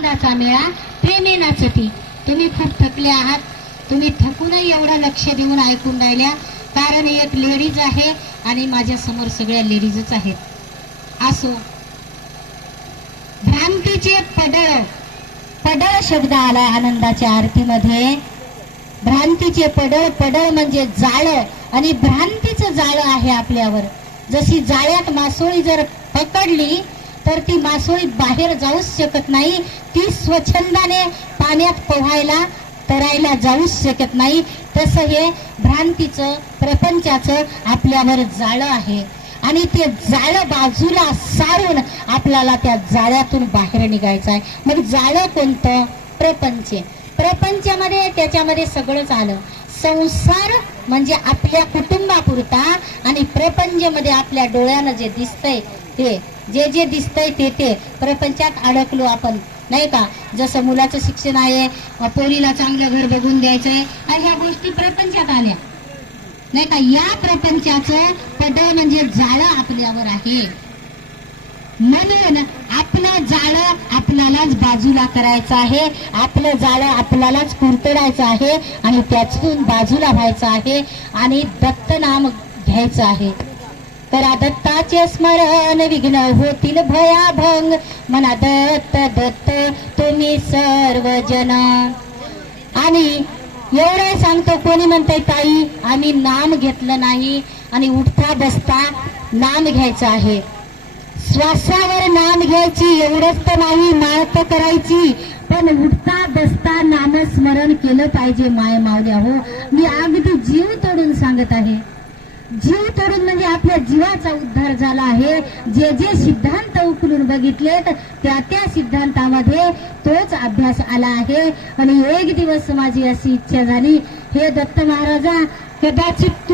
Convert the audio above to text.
आनंदाचा मेळा प्रेमे नाचती तुम्ही खूप थकले आहात. तुम्ही थकूनही एवढं लक्ष देऊन ऐकून राहिल्या. कारण एक लेडीज आहे आणि माझ्यासमोर सगळ्या लेडीजच आहेत. असो. भ्रांतीचे पडळ पडळ शब्द आला आनंदाच्या आरतीमध्ये. भ्रांतीचे पडळ पडळ म्हणजे जाळं आणि भ्रांतीचं जाळं आहे आपल्यावर. जशी जाळ्यात मासोळी जर पकडली तर ती मासोळी बाहेर जाऊच शकत नाही. ती स्वच्छंदाने पाण्यात पोहायला तरायला जाऊच शकत नाही. तसं हे भ्रांतीचं प्रपंचाचं आपल्यावर जाळं आहे. आणि ते जाळं बाजूला सारून आपल्याला त्या जाळ्यातून बाहेर निघायचं आहे. मग जाळं कोणतं? प्रपंच प्रपंचामध्ये त्याच्यामध्ये सगळंच आलं. संसार म्हणजे आपल्या कुटुंबापुरता आणि प्रपंच मध्ये आपल्या डोळ्यानं जे दिसतंय ते जे जे दिसतंय ते ते प्रपंचात अडकलो आपण नाही का? जसं मुलाचं शिक्षण आहे पोरीला चांगलं घर बघून द्यायचंय ह्या गोष्टी प्रपंचात आल्या. नाही का? या प्रपंचाचं पदळ म्हणजे जाळं आपल्यावर आहे. म्हणून आपलं जाळं आपल्यालाच बाजूला करायचं आहे. आपलं जाळं आपल्यालाच कुरतडायचं आहे आणि त्यातून बाजूला व्हायचं आहे आणि दत्त नाम घ्यायचं आहे. करा दत्ताचे स्मरण विघ्न होतील भयाभंग. मना दत्त दत्त तुम्ही सर्वजन आणि एवढं सांगतो कोणी म्हणतंय ताई आम्ही नाम घेतलं नाही आणि उठता बसता नाम घ्यायचं आहे. श्वासावर नाम घ्यायची एवढंच तर नाही माळत करायची. पण उठता बसता नामस्मरण केलं पाहिजे माय मावल्या हो. मी अगदी जीव तोडून सांगत आहे. जीव तोडून म्हणजे आपल्या जीवाचा उद्धार झाला आहे. जे जे सिद्धांत उकलून बघितलेत त्या त्या सिद्धांतामध्ये तोच अभ्यास आला आहे. आणि एक दिवस माझी अशी इच्छा झाली हे दत्त महाराजा कदाचित